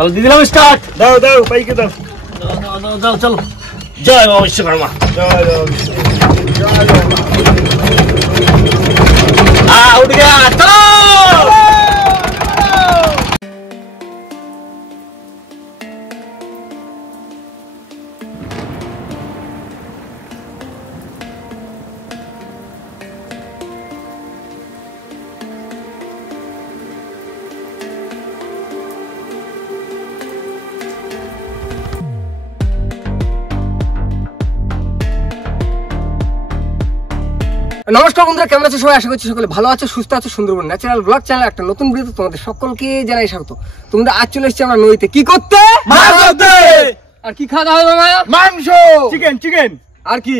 তাহলে দিয়ে দিলাম স্টার্ট। দাও দাও পাইকে দাও। দাও দাও চলো। জয় বাবা বিশ্বকর্মা। জয় জয় উঠ গয়া চলো। নমস্কার বন্ধুরা, কেমন আছো সবাই? আশা করছি সকলে ভালো আছো, সুস্থ আছো। সুন্দরবন ন্যাচারাল ব্লগ চ্যানেল একটা নতুন ভিডিওতে তোমাদের সকলকে জানাই স্বাগত। তোমরা আজ চলে এসেছি আমরা নদীতে। কি করতে? মাছ ধরতে। আর কি খাওয়া দাওয়া হবে মামা? মাংস, চিকেন চিকেন। আর কি?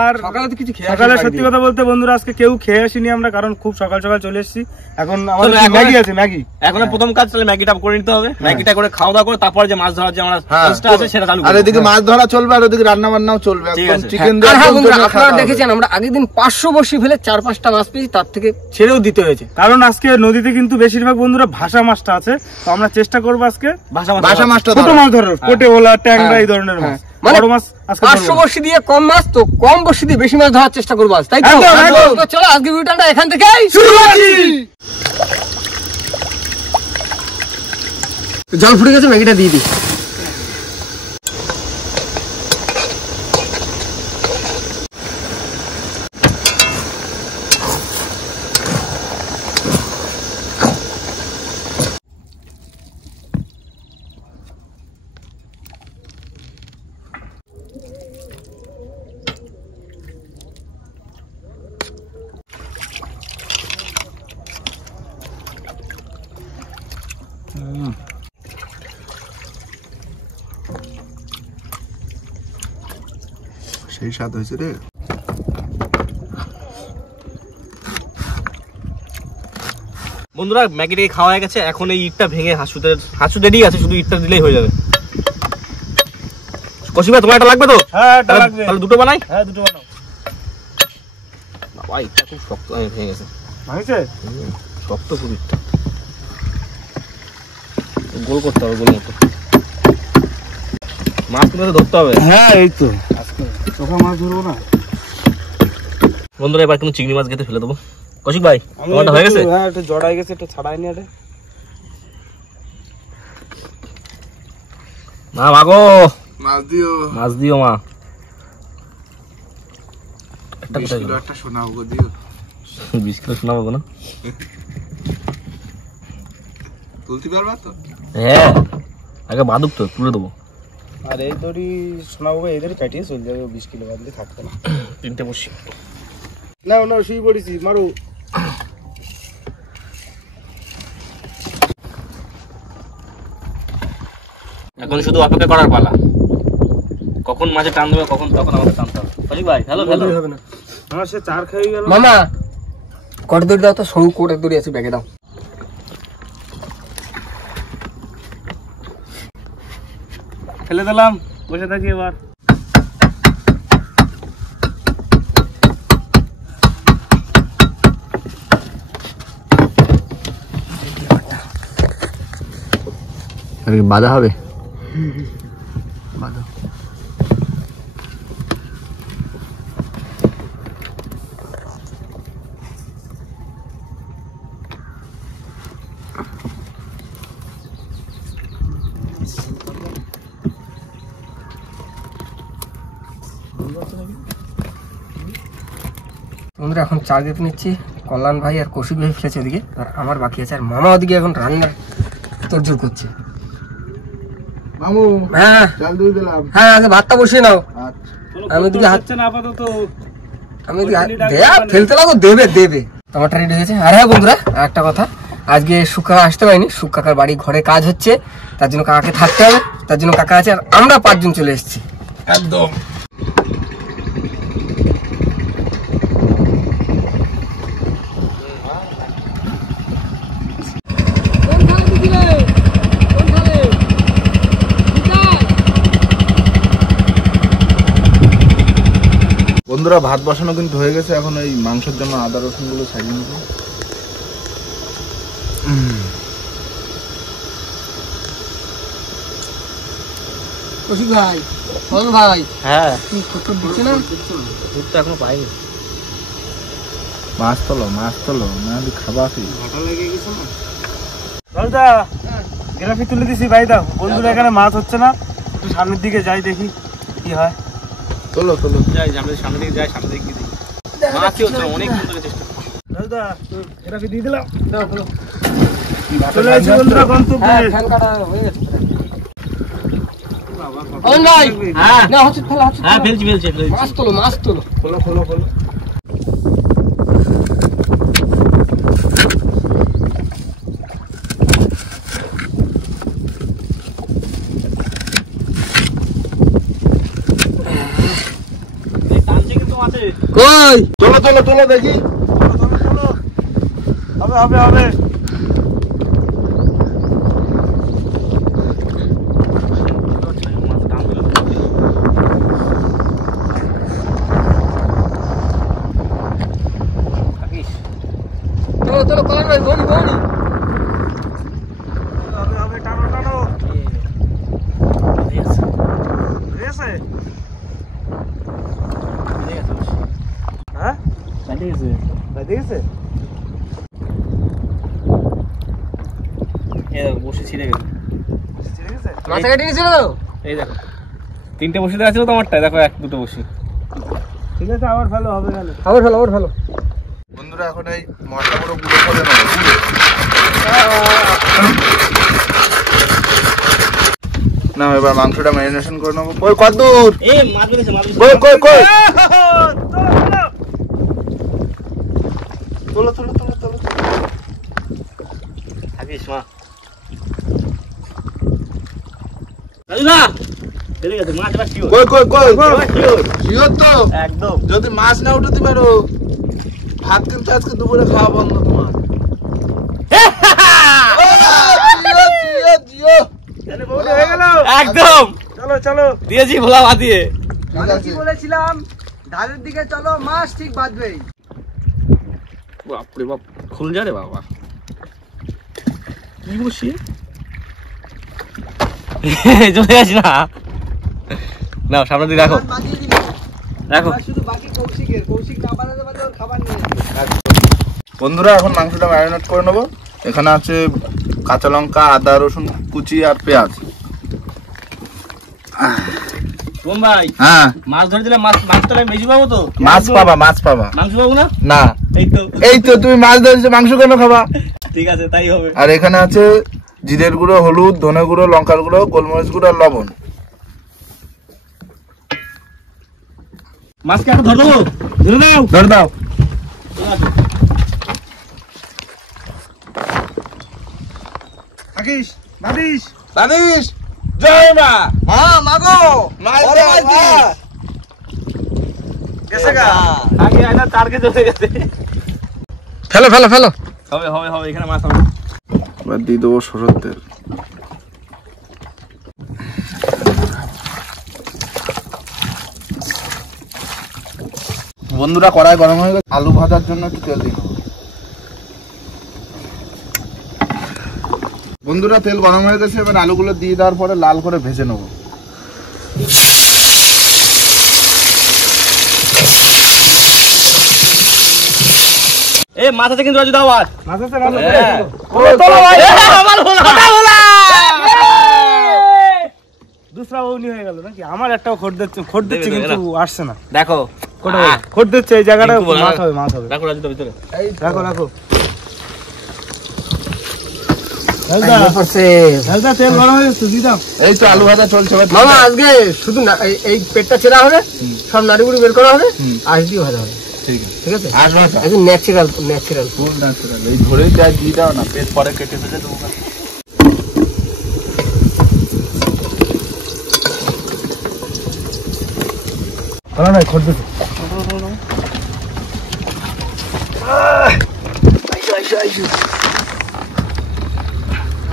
আর সকালে তো কিছু খেয়ে সকালে সত্যি কথা বলতে বন্ধুরা আজকে কেউ খেয়ে আসিনি আমরা, কারণ খুব সকাল সকাল চলে এসেছি। এখন আমাদের ম্যাগি আছে, ম্যাগি। এখন প্রথম কাজ তাহলে ম্যাগিটা করে নিতে হবে। ম্যাগিটা করে খাওয়া দাওয়া করে তারপর যে মাছ ধরার যে আমরা কাজটা আছে সেটা চালু করব। আর এদিকে মাছ ধরা চলবে আর ওদিকে রান্না বান্নাও চলবে। একদম চিকেন দিয়ে। হ্যাঁ বন্ধুরা, আপনারা দেখেছেন আমরা আগের দিন 500 বড়শি ফেলে 4-5টা মাছ পেয়েছি, তার থেকে ছেড়েও দিতে হয়েছে। কারণ আজকে নদীতে কিন্তু বেশিরভাগ বন্ধুরা ভাষা মাছটা আছে, তো আমরা চেষ্টা করব আজকে ভাষা মাছটা ছোট মাছ ধরার, কোটে ওলা, ট্যাংরা এই ধরনের মাছ। বড় মাছ আজকে 500 বড়শি দিয়ে কম মাছ, তো কম বড়শি দিয়ে বেশি মাছ ধরার চেষ্টা করব আজ, তাই তো? চলো আজকে ভিডিওটা এখান থেকেই শুরু করছি। জল ফুটে গেছে, ম্যাগিটা দিয়ে দিই। সেই স্বাদ হয়েছে রে বন্ধুরা। ম্যাগিটা খাওয়া হয়ে গেছে, এখন এই ইটটা ভেঙে হাঁসু রেডি আছে, শুধু ইটটা দিলেই হয়ে যাবে। কসি ভাই তোমার এটা লাগবে তো? হ্যাঁ এটা লাগবে। তাহলে দুটো বানাই। হ্যাঁ দুটো বানাও। বাবা ইটটা খুব শক্ত ভেঙে গেছে। ভাঙছে? শক্ত খুব ইটটা, গোল করতে হবে, গোল মতো। মাছ কিন্তু ধরতে হবে। হ্যাঁ এই তো আজকে চোখা মাছ ধরবো না বন্ধুরা। এবার কিন্তু চিংড়ি মাছ খেতে ফেলে দেবো। কৌশিক ভাই তোমারটা হয়ে গেছে? হ্যাঁ একটু জড়াই গেছে, একটু ছাড়াই নি। মা মাগো মাছ দিও মা। একটা শোনাবো দিও। 20 কিলো শোনাবো না? তুলতে পারবা তো? হ্যাঁ আগে বাদুক তো তুলে দেবো। আর এই দড়ি শোনাবো, এই দড়ি কাটিয়ে চলে যাবে, 20 কিলো বাদলে থাকবে না। 3টে বসি না না শুয়ে পড়েছি, মারো। এখন শুধু অপেক্ষা করার পালা, কখন মাঝে টান দেবে, তখন আমাদের টানতে হবে। কৌশিক ভাই হ্যালো হবে না। আমার সে চার খাই গেল। মামা কট দড়ি দাও তো, সরু কোটের দড়ি আছে, ব্যাগে দাও। ফেলে দিলাম, বসে থাকি এবার। বাধা হবে। বন্ধুরা এখন চা দিতে নিচ্ছি। কল্যাণ ভাই আর কৌশিক ভাই ফেলেছে ওদিকে, আর আমার বাকি আছে। আর মামা ওদিকে এখন রান্নার তোড়জোড় করছে। মামু হ্যাঁ চাল দিয়ে দিলাম। হ্যাঁ আগে ভাতটা বসিয়ে নাও। আচ্ছা আমি ওদিকে হাত, না আপাতত আমি ওদিকে ফেলতে লাগো, দেবে। টমাটো রেডি হয়েছে। আর হ্যাঁ বন্ধুরা একটা কথা, আজকে সুখ কাকা আসতে পারিনি। সুখ কাকার বাড়ি ঘরে কাজ হচ্ছে, তার জন্য কাকাকে থাকতে হবে, তার জন্য কাকা আছে। আর আমরা 5 জন চলে এসেছি একদম। বন্ধুরা ভাত বসানো কিন্তু হয়ে গেছে, এখন এই মাংসের জন্য আদা রসুন গুলো ছাড়িয়ে নেব। কৌশিক ভাই, বল ভাই, হ্যাঁ কি কত দিচ্ছে না? দুধ তো এখনো পাইনি। মাছ তোলো না খাবা কি ঘাটা লেগে গেছে না? দাদা গ্রাফি তুলে দিছি ভাই, দাও বন্ধুরা এখানে মাছ হচ্ছে না, একটু সামনের দিকে যাই দেখি কি হয়। তোলো যাই সামনে দিকে যাই, সামনে দিকে গিয়ে দেখি। মাছই হচ্ছে না, অনেক সুন্দর চেষ্টা। দাদা গ্রাফি দিয়ে দিলাম, দাও হলো। চলে আসি বন্ধুরা গন্তব্যে। হ্যাঁ, ফ্যান কাটা হয়ে গেছে। অন ভাই, হ্যাঁ না হচ্ছে ফেলা হচ্ছে। হ্যাঁ ফেলছি। মাছ তোলো। খোলো। টানছে কিন্তু মাছে। কই? তোলো দেখি। চলো। হবে। তোলো কলার ভাই, বনি। হবে, টানো। রেসে? হ্যাঁ? বাইরে গেছে? বসে ছিঁড়ে গেছে। ছিঁড়ে গেছে? মাথা কেটে নিয়েছিল তো? এই দেখো 3টে বসে দেওয়া ছিল তো আমারটায়, দেখো 1-2টো বসি। ঠিক আছে, আবার ভালো হবে গেল। আবার ভালো। বন্ধুরা এখন এই মশলা গুলো গুঁড়ো করে নেবো। না এবার মাংসটা ম্যারিনেশন করে নেবো। কই কতদূর? এই মাছ বেরিয়েছে। কই তোলো। থাকিস মা। রাজু না বেড়ে গেছে মাছ, এবার শিওর। শিওর তো? একদম। যদি মাছ না উঠাতে পারো ভাত কিন্তু আজকে দুপুরে খাওয়া বন্ধ তোমার। জিও। হয়ে গেল। একদম চলো। দিয়েছি ভোলা ভাত দিয়ে। আমি কি বলেছিলাম, ধারের দিকে চলো, মাছ ঠিক বাঁধবেই। বাপরে বাপ, খুল যা রে বাবা। কি বসি চলে যাস না সামনে দিকে রাখো। শুধু বাকি কৌশিক না বানাতে পারলে ওর খাবার নেই। বন্ধুরা এখন মাংসটা ম্যারিনেট করে নেবো। এখানে আছে কাঁচা লঙ্কা, আদা রসুন কুচি আর পেঁয়াজ। ভাই হ্যাঁ মাছ ধরে দিলে মাছটা বেশি পাবো তো? মাছ পাবা মাংস পাবো না? না এই তো তুমি মাছ ধরেছো, মাংস কেন খাবা? ঠিক আছে তাই হবে। আর এখানে আছে জিরের গুঁড়ো, হলুদ, ধনে গুঁড়ো, লঙ্কার গুঁড়ো, গোলমরিচ গুঁড়ো আর লবণ। মাছকে একটু ধরে দেবো? ধরে দাও। থাকিস, বাদিস। জানিস জয় মা। মাগো গেছে গা। আগে আয়না তারকে চলে গেছে। ফেলো হবে এখানে মাছ হবে। এবার দিয়ে দেবো সরষের তেল। বন্ধুরা কড়াই গরম হয়ে গেছে, আলু ভাজার জন্য একটু তেল দিই। বন্ধুরা তেল গরম হয়ে গেছে, এবার আলুগুলো দিয়ে দেওয়ার পরে লাল করে ভেজে নেবো। এই মাছ আছে কিন্তু রাজু দাও আর। মাছ আছে। দুসরা উনি হয়ে গেল নাকি? আমার একটাও খোট দিচ্ছে কিন্তু আসছে না। দেখো খোট দিচ্ছে এই জায়গাটা। মাছ হবে। রাখো রাজু ভিতরে। রাখো। তেল গরম হয়ে গেছে, দিয়ে দাও। এই তো আলু ভাজা চলছে। মামা আজকে শুধু এই পেটটা ছেঁড়া হবে, সব নাড়িগুড়ি বের করা হবে, আঁশ দিয়ে ভাজা হবে। ঠিক আছে, ঠিক আছে, আজ ভাজা একদম ন্যাচারাল। ফুল ন্যাচারাল। এই ধরে দিয়ে দাও না, পেট পরে কেটে ফেলে দেবো। খোট দিচ্ছে।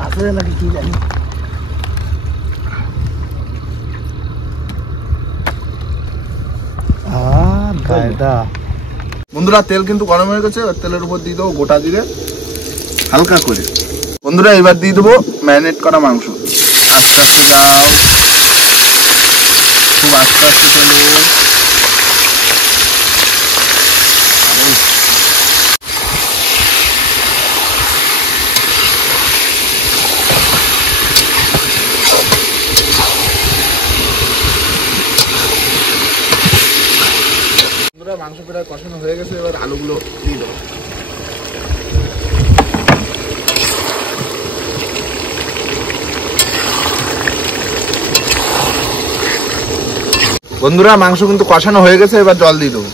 আসলে নাকি কি জানি। বন্ধুরা তেল কিন্তু গরম হয়ে গেছে, তেলের উপর দিয়ে দেবো গোটা জিরে হালকা করে। বন্ধুরা এবার দিয়ে দেবো ম্যারিনেট করা মাংস। আস্তে আস্তে যাও। খুব আস্তে আস্তে চলবে। মাংস প্রায় কষানো হয়ে গেছে, এবার আলুগুলো দিয়ে দেবো। বন্ধুরা মাংস কিন্তু কষানো হয়ে গেছে, এবার জল দিয়ে দেবো।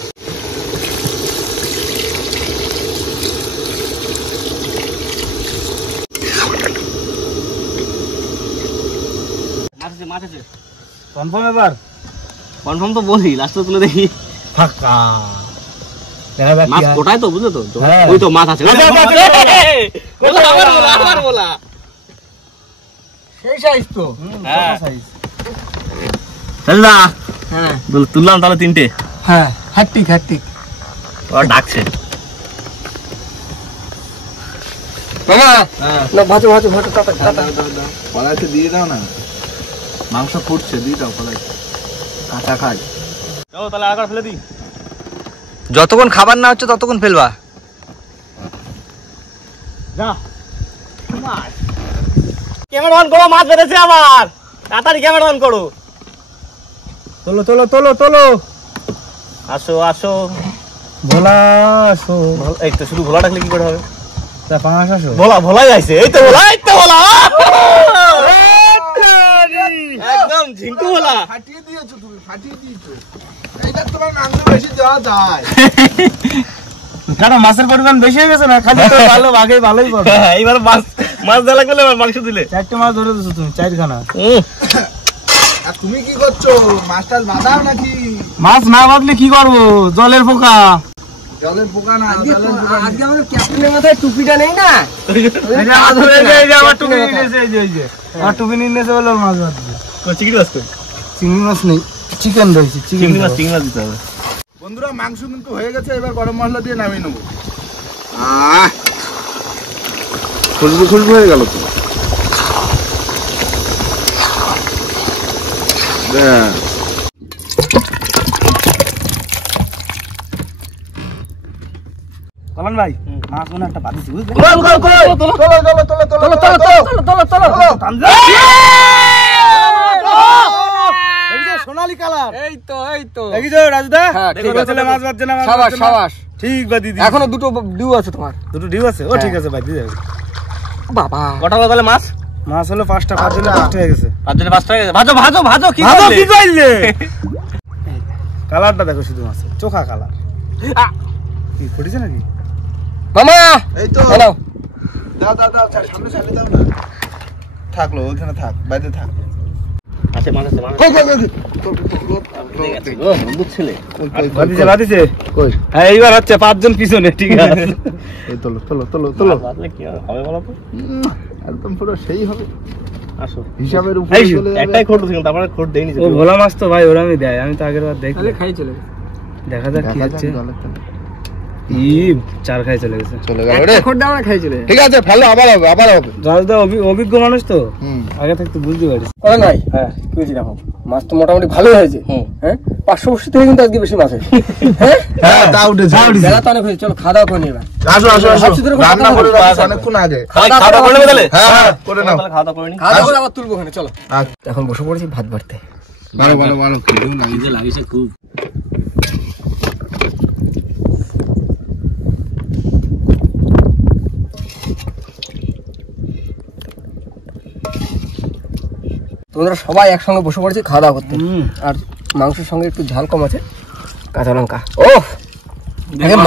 মাছ আছে কনফার্ম এবার কনফার্ম তো বলি, লাস্টে তুলে দেখি ফাঁকা মাছ কোটায় তো, বুঝলে তো? হ্যাঁ। ওই তো মাছ আছে। সেই সাইজ তো। হ্যাঁ। সাইজ চলনা হ্যাঁ তুললাম তাহলে 3টে। হ্যাঁ হাট্টিক হাট্টিক। ওরা ডাকছে। মামা হ্যাঁ না ভাজো ভাজো ভাজো টাটা টাটা। কড়াইতে দিয়ে দাও না, মাংস ফুটছে, দিয়ে দাও কড়াইতে, কাঁচা খাই। চলো তাহলে আগার ফেলে দিই। যতক্ষণ খাবার না হচ্ছে ততক্ষণ ফেলবা। যা মাছ ক্যামেরা অন করো, মাছ বেঁধেছে আমার, তাড়াতাড়ি ক্যামেরা অন করো। তোলো তোলো তোলো তোলো আসো আসো ভোলা আসো। এই তো শুধু ভোলা ডাকলে কি করে হবে? তা পাঁচ আসো। ভোলা ভোলাই যাইছে, এই তো ভোলা, এই তো ভোলা, একদম ঝিঙ্কু ভোলা। ফাটিয়ে দিয়েছো তুমি, ফাটিয়ে দিয়েছো। এইটা তোমার মাংস বেশি দেওয়া যায়। কেন মাছের পরিমাণ বেশি হয়ে গেছে না? খালি তো ভালো ভাগে ভালোই পাবে। এইবার মাছ মাছ দেওয়া লাগলে মাংস দিলে 4টে মাছ ধরে দিছো তুমি, 4খানা। আর তুমি কি করছো? মাছটা বাঁধাও নাকি? মাছ না বাঁধলে কি করবো? জলের পোকা। জলের পোকা না, আজকে জলের পোকা নেই। আজকে আমাদের ক্যাপ্টেনের মাথায় টুপিটা নেই না। এই যে আমার টুপি নিয়েছে, এই যে আমার টুপি নিয়েছে বলে ওর মাছ বাঁধবে। চিংড়ি মাছ কই? চিংড়ি মাছ নেই, চিকেন রয়েছে। চিংড়ি মাছ দিতে হবে। বন্ধুরা মাংস কিন্তু হয়ে গেছে, এবার গরম মশলা দিয়ে নামিয়ে নেবো। খুশবু খুশবু হয়ে গেল তো। কলন ভাই, মাছ মনে একটা বাঁধিছি, বুঝলে? এই যে সোনালী কালার, এই তো এই তো। দেখিছো রাজুদা? হ্যাঁ, ঠিক দেখো আছে। ছেলে মাছ বাঁধছে না, মাছ সাবাস বাঁধছে না। সাবাস। ঠিক বা দিদি, এখনো দুটো ডিউ আছে তোমার। দুটো ডিউ আছে। ও ঠিক আছে ভাই, দিয়ে যাবে। বাবা কটা হলো তাহলে মাছ? মাছ হলো 5টা, 5 জনে 5টা হয়ে গেছে। 5 জনে 5টা হয়ে গেছে। ভাজো ভাজো ভাজো, কি ভালো করলে? কি কইলে? কালারটা দেখো শুধু মাছের, চোখা কালার। কি ফুটেছে নাকি? মামা এই তো হ্যালো। দাও দাও দাও, সামনে সামনে দাও না। থাকলো ওইখানে, থাক বাইরে থাক। আছে মাছ আছে, মাছ আছে। কই কই কই ও বন্ধু ছেলে। বাঁধিছে বাঁধিছে। কই হ্যাঁ এইবার হচ্ছে 5 জন পিছনে, ঠিক আছে। এই তোলো তোলো তোলো তোলো। বাদলে কি হবে বলো তো? একদম পুরো সেই হবে, আসো। হিসাবের উপরে এই চলে যাবে। একটাই খোট ছিল, তারপরে খোট দেইনি। ও ভোলা মাছ তো ভাই ওরা আমি দেয়, আমি তো আগের বার দেখি। খাই চলে দেখা যাক কি দেখা যাক হচ্ছে। জলের তলে। ই 4 খাই চলে গেছে। চলে গেল রে। খোর দাও না, খাই চলে। ঠিক আছে ফেলো, আবার হবে আবার হবে। রাজদা অভিজ্ঞ মানুষ তো, হুম আগে থাকতে বুঝতে পারিস। করেন ভাই? হ্যাঁ কি হয়েছে দেখো, মাছ তো মোটামুটি ভালোই হয়েছে। হ্যাঁ 500 থেকে কিন্তু আজকে বেশি মাছ হয়েছে। হ্যাঁ হ্যাঁ তা উঠেছে। বেলা তো অনেক হয়েছে, চলো খাওয়া দাওয়া করে নিবা। আসো আসো আসো, ভাবছি তোর কথা রান্না করে বলবো। রাখো অনেকক্ষণ আগে। খাওয়া দাওয়া করে নেবে তাহলে? হ্যাঁ হ্যাঁ করে নাও। তাহলে খাওয়া দাওয়া করে নি। খাওয়া দাওয়া করে আবার তুলবো ওখানে, চলো। আচ্ছা এখন বসে পড়েছি ভাত বাড়তে। ভালো ভালো ভালো, খিদেও লাগিয়েছে। নিজে লাগিয়েছে খুব। তোমরা সবাই একসঙ্গে বসে পড়েছি খাওয়া দাওয়া করতে। আর মাংসের সঙ্গে একটু ঝাল কম আছে, কাঁচা লঙ্কা। ও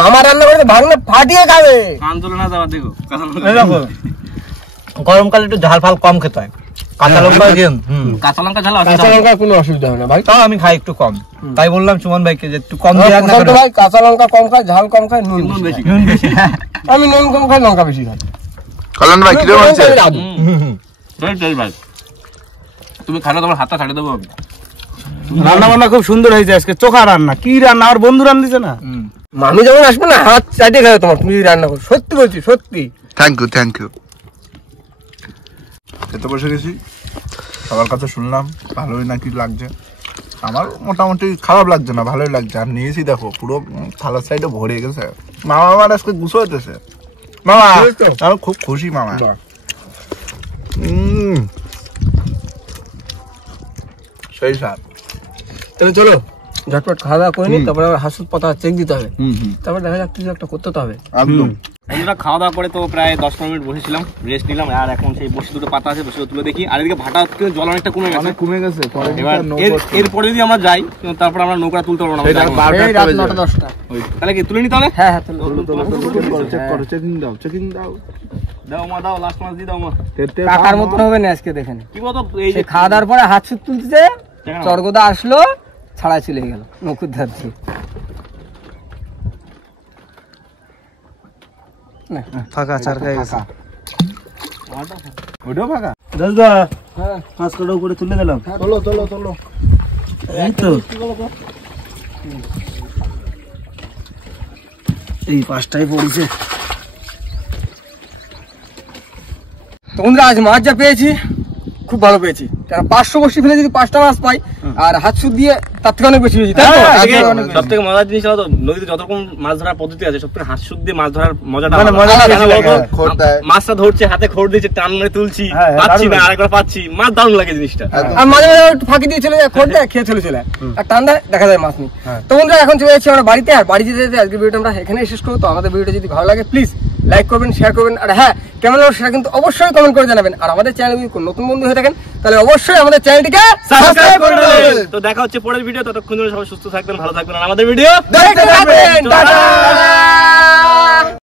মামা রান্না করে ভাঙলে ফাটিয়ে খাবে। কান তুলে না যাওয়া দেখো। এই দেখো গরমকালে একটু ঝাল ফাল কম খেতে হয়। কাঁচা লঙ্কা দিন। কাঁচা লঙ্কা ঝাল আছে। কাঁচা লঙ্কার কোনো অসুবিধা হবে না ভাই। তাও আমি খাই একটু কম। তাই বললাম সুমন ভাইকে যে একটু কম আমার দিয়ে প্রশান্ত ভাই কাঁচা লঙ্কা কম খায়, ঝাল কম খায়, নুন নুন বেশি বেশি। খায়। আমি নুন কম খাই, লঙ্কা বেশি খাই। কল্যাণ ভাই কিরকম হয়েছে? ভাই তুমি খালে তোমার হাতটা ছাড়িয়ে দেবো আমি। রান্না বান্না খুব সুন্দর হয়েছে আজকে, চোখা রান্না। কি রান্না আমার বন্ধু রান্না দিছে না? মামি যখন আসবে না হাত চাটিয়ে খাবে তোমার, তুমি যদি রান্না করো। সত্যি বলছি, সত্যি। Thank you thank you. খেতে বসে গেছি, সবার কাছে শুনলাম ভালোই নাকি লাগছে। আমার মোটামুটি খারাপ লাগছে না, ভালোই লাগছে। আর নিয়েছি দেখো পুরো থালার সাইডে ভরে গেছে। মামা আমার আজকে গুছো হইতেছে মামা, আমি খুব খুশি মামা। সেই স্বাদ। তাহলে চলো ঝটপট খাওয়া দাওয়া করে নি, তারপরে আবার হাসুদ পাতা চেক দিতে হবে, তারপর দেখা যাক কিছু একটা করতে তো হবে। একদম। বন্ধুরা খাওয়া দাওয়া করে তো প্রায় 10-15 মিনিট বসেছিলাম, রেস্ট নিলাম। আর এখন সেই বসে দুটো পাতা আছে, বসে তুলে দেখি। আর এদিকে ভাটা জল অনেকটা কমে গেছে, অনেক কমে গেছে। এবার এরপরে যদি আমরা যাই তারপর আমরা নৌকা তুলতে পারবো না। এই রাত 9টা-10টা। তাহলে কি তুলে নি তাহলে? হ্যাঁ হ্যাঁ চেক করো, চেকিং দাও, চেকিং দাও। দাও মা, দাও লাস্ট মাছ দিয়ে দাও মা। কাকার মতন হবে না আজকে, দেখেন কি বলতো এই যে সে খাওয়া দাওয়ার পরে হাত সুত তুলতেছে, চরগোদা আসলো, ছাড়া চলে গেল নকুর ধারছি। ফাঁকা চার খাই গেছে। ওটাও ফাঁকা। দাদা হ্যাঁ মাছ কটা উপরে তুলে দিলাম। চলো চলো চলো। এই তো এই 5টাই পড়েছে। তো বন্ধুরা আজ মাছ যা পেয়েছি খুব ভালো পেয়েছি, কারণ 500 বসি ফেলে যদি 5টা মাছ পাই আর হাত সুদ দিয়ে তার থেকে অনেক বেশি পেয়েছি, তাই তো? সব থেকে মজার জিনিস হলো নদীতে যত রকম মাছ ধরার পদ্ধতি আছে, সব থেকে হাত সুদ দিয়ে মাছ ধরার মজাটা মানে আলাদা। মজাটা কেন বেশি লাগে, বলতো? খোর দেয়। মাছটা ধরছে, হাতে খোর দিয়েছে, টান মেরে তুলছি, হ্যাঁ, পাচ্ছি দারুণ না, লাগে। আরেকবার পাচ্ছি, মাছ দারুণ লাগে জিনিসটা। আর মাঝে মাঝে একটু ফাঁকি দিয়ে চলে যায়, খোঁড় দেয়, খেয়ে চলে চলে যায়, আর টান দেয়, দেখা যায় মাছ নেই। তো বন্ধুরা এখন চলে যাচ্ছি আমরা বাড়িতে, আর বাড়ি যেতে যেতে আজকের ভিডিওটা আমরা এখানে শেষ করবো। তো আমাদের ভিডিওটা যদি ভালো লাগে প্লিজ লাইক করবেন, শেয়ার করবেন, আর হ্যাঁ কেমন লাগলো সেটা কিন্তু অবশ্যই কমেন্ট করে জানাবেন। আর আমাদের চ্যানেল যদি কোনো নতুন বন্ধু হয়ে থাকেন তাহলে অবশ্যই আমাদের চ্যানেলটিকে সাবস্ক্রাইব করে দেবেন। তো দেখা হচ্ছে পরের ভিডিও, ততক্ষণ ধরে সবাই সুস্থ থাকবেন, ভালো থাকবেন, আর আমাদের ভিডিও দেখতে থাকবেন। টাটা।